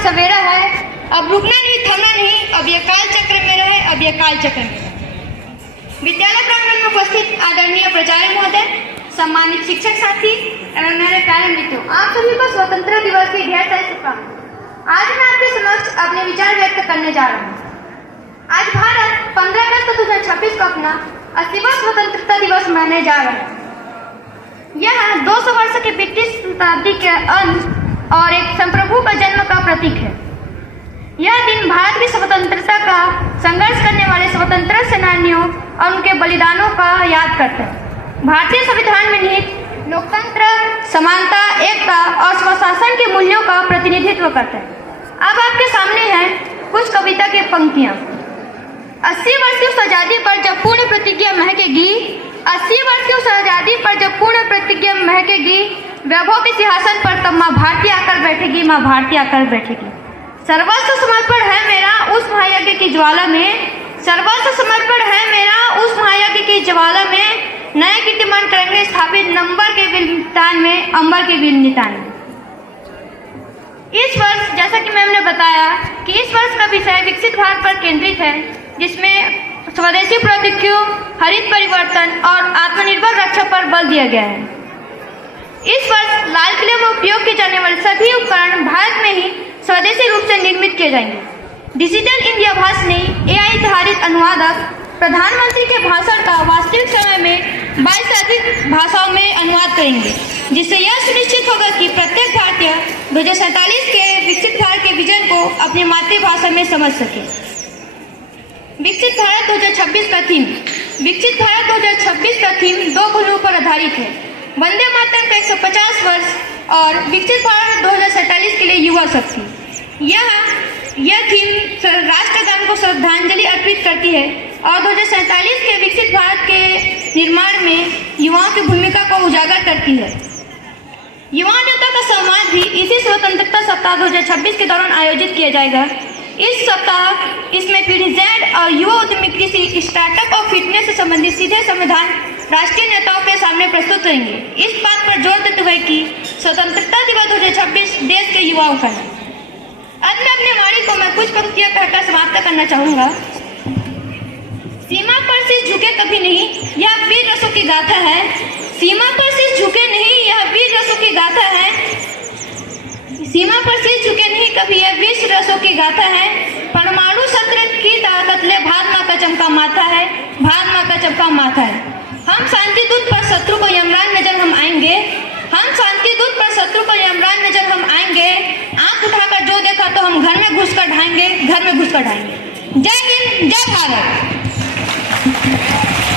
सवेरा है, अब रुकना नहीं, थमना नहीं, अब ये काल चक्र में रहे, अब ये काल चक्र में रहे। विद्यालय प्रांगण में उपस्थित आदरणीय प्राचार्य महोदय, सम्मानित शिक्षक साथी एवं मेरे प्यारे मित्रों, आप सभी को स्वतंत्रता दिवस की ढेर सारी शुभकामनाएं। आज मैं आपके समक्ष अपने विचार व्यक्त करने जा रहा हूँ। आज भारत 15 अगस्त 2026 को अपना 80वां स्वतंत्रता दिवस मनाने जा रहा है। यह 200 वर्ष के ब्रिटिश शताब्दी के अंत और एक संप्रभु का जन्म का प्रतीक है। यह दिन भारत की स्वतंत्रता का संघर्ष करने वाले स्वतंत्रता सेनानियों और उनके बलिदानों का याद करता है। भारतीय संविधान में निहित लोकतंत्र, समानता, एकता और स्वशासन के मूल्यों का प्रतिनिधित्व करता है। अब आपके सामने है कुछ कविता की पंक्तियां। 80 वर्ष की उस आजादी पर जब पूर्ण प्रतिज्ञा महकेगी, 80 वर्ष की उस आजादी पर जब पूर्ण प्रतिज्ञा महकेगी, वैभव के सिंहासन पर तब माँ भारती आकर बैठेगी, माँ भारती आकर बैठेगी। सर्वस्व समर्पण है मेरा उस महायज्ञ की ज्वाला में, सर्वस्व समर्पण है मेरा उस महायज्ञ की ज्वाला में, नए कीर्तिमान करेंगे स्थापित नंबर के विनितान में, अंबर के विनितान में। इस वर्ष, जैसा कि मैम ने बताया कि इस वर्ष का विषय विकसित भारत पर केंद्रित है, जिसमें स्वदेशी प्रौद्योगिकियों, हरित परिवर्तन और आत्मनिर्भर रक्षा पर बल दिया गया है। इस वर्ष लाल किले में उपयोग किए जाने वाले सभी उपकरण भारत में ही स्वदेशी रूप से निर्मित किए जाएंगे। डिजिटल इंडिया भाषणी AI आधारित अनुवादक प्रधानमंत्री के भाषण का वास्तविक समय में 22 से अधिक भाषाओं में अनुवाद करेंगे, जिससे यह सुनिश्चित होगा कि प्रत्येक भारतीय 2047 के विकसित भारत के विजन को अपनी मातृभाषा में समझ सके। विकसित भारत 2026 का थीम, विकसित भारत 2026 का थीम 2 पहलुओं पर आधारित है: वंदे मातरम का 150 वर्ष और विकसित भारत 2047 के लिए युवा शक्ति। यह थीम राष्ट्रगान को श्रद्धांजलि अर्पित करती है और 2047 के विकसित भारत के निर्माण में युवाओं की भूमिका को उजागर करती है। युवा नेता का सम्मान भी इसी स्वतंत्रता सप्ताह 2026 के दौरान आयोजित किया जाएगा। इस सप्ताह इसमें पीढ़ी Z और युवा उद्यमी, कृषि, स्टार्टअप और फिटनेस से संबंधित सीधे समाधान राष्ट्रीय नेताओं के सामने प्रस्तुत रहेंगे। इस बात पर जोर देते हुए कि स्वतंत्रता दिवस 2026 देश के युवाओं का है। अब मैं अपने वाणी को मैं कुछ पंक्तियां कहकर समाप्त करना चाहूंगा। सीमा पर सिर झुके कभी नहीं, यह वीर रसों की गाथा है। सीमा पर सिर झुके नहीं, यह वीर रसों की गाथा है। सीमा पर सिर झुके नहीं कभी, यह वीर रसों की गाथा है। परमाणु शस्त्र की ताकत ले भारत माँ का चमका माथा है, भारत माँ का चमका माथा है। हम शांति दूत पर शत्रु को यमराज नजर हम आएंगे, हम शांति दूत पर शत्रु को यमराज नजर हम आएंगे। आंख उठाकर जो देखा तो हम घर में घुसकर ढाएंगे, घर में घुसकर ढाएंगे। जय हिंद, जय भारत।